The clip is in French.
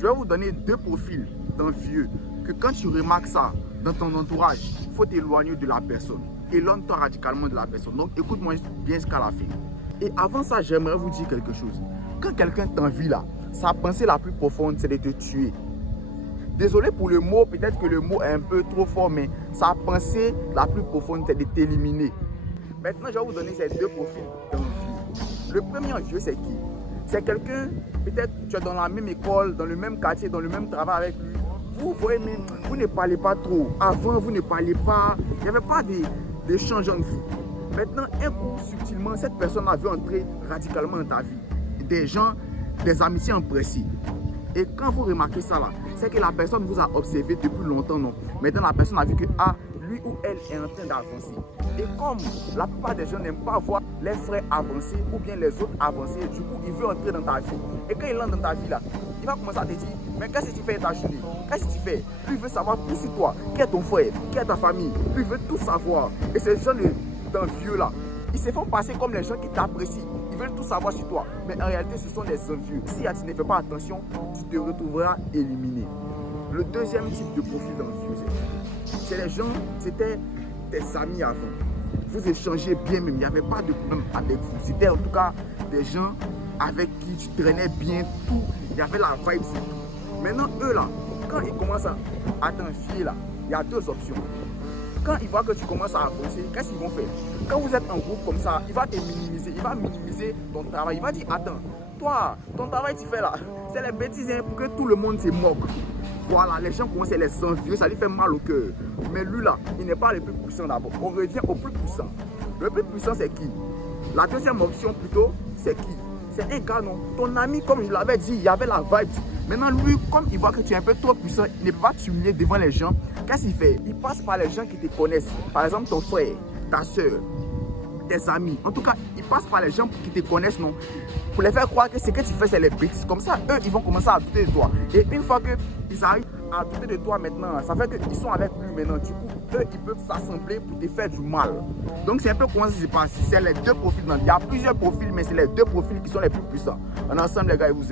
Je vais vous donner deux profils d'envieux que quand tu remarques ça dans ton entourage, il faut t'éloigner de la personne. Éloigne-toi radicalement de la personne. Donc écoute-moi bien jusqu'à la fin. Et avant ça, j'aimerais vous dire quelque chose. Quand quelqu'un t'envie là, sa pensée la plus profonde, c'est de te tuer. Désolé pour le mot, peut-être que le mot est un peu trop fort, mais sa pensée la plus profonde, c'est de t'éliminer. Maintenant, je vais vous donner ces deux profils d'envieux. Le premier envieux, c'est qui? C'est quelqu'un, peut-être tu es dans la même école, dans le même quartier, dans le même travail avec lui. Vous voyez, mais vous ne parlez pas trop. Avant, vous ne parlez pas. Il n'y avait pas d'échange entre vous. Maintenant, un coup, subtilement, cette personne a vu entrer radicalement dans ta vie. Des gens, des amitiés en principe. Et quand vous remarquez ça là, c'est que la personne vous a observé depuis longtemps, non? Maintenant, la personne a vu que lui ou elle est en train d'avancer. Et comme la plupart des gens n'aiment pas voir les frères avancer ou bien les autres avancer, du coup, il veut entrer dans ta vie. Et quand il entre dans ta vie là, il va commencer à te dire, mais qu'est-ce que tu fais ta journée? Qu'est-ce que tu fais? Lui, il veut savoir tout sur toi. Qui est ton frère? Qui est ta famille? Lui, il veut tout savoir. Et ces gens d'envieux là, ils se font passer comme les gens qui t'apprécient. Ils veulent tout savoir sur toi. Mais en réalité, ce sont des envieux. Si tu ne fais pas attention, tu te retrouveras éliminé. Le deuxième type de profil d'envieux, c'est les gens, c'était tes amis avant. Vous échangez bien même, il n'y avait pas de problème avec vous. C'était en tout cas des gens avec qui tu traînais bien, tout. Il y avait la vibe, c'est tout. Maintenant, eux là, quand ils commencent à t'envier là, il y a deux options. Quand ils voient que tu commences à avancer, qu'est-ce qu'ils vont faire? Quand vous êtes en groupe comme ça, il va te minimiser, il va minimiser ton travail. Il va dire, attends, toi, ton travail tu fais là, c'est les bêtises pour que tout le monde se moque. Voilà, les gens commencent à les envier, ça lui fait mal au cœur. Mais lui là, il n'est pas le plus puissant d'abord. On revient au plus puissant. Le plus puissant c'est qui? La deuxième option plutôt, c'est qui? C'est un gars, non? Ton ami, comme je l'avais dit, il y avait la vibe. Maintenant, lui, comme il voit que tu es un peu trop puissant, il ne peut pas t'humilier devant les gens. Qu'est-ce qu'il fait? Il passe par les gens qui te connaissent. Par exemple, ton frère, ta soeur, tes amis. En tout cas, il passe par les gens qui te connaissent, non? Pour les faire croire que ce que tu fais, c'est les bêtises. Comme ça, eux, ils vont commencer à douter de toi. Et une fois qu'ils arrivent à douter de toi maintenant, ça fait qu'ils sont avec lui maintenant. Du coup, eux, ils peuvent s'assembler pour te faire du mal. Donc, c'est un peu comment ça se passe. C'est les deux profils. Il y a plusieurs profils, mais c'est les deux profils qui sont les plus puissants. En ensemble, les gars, ils vous aiment.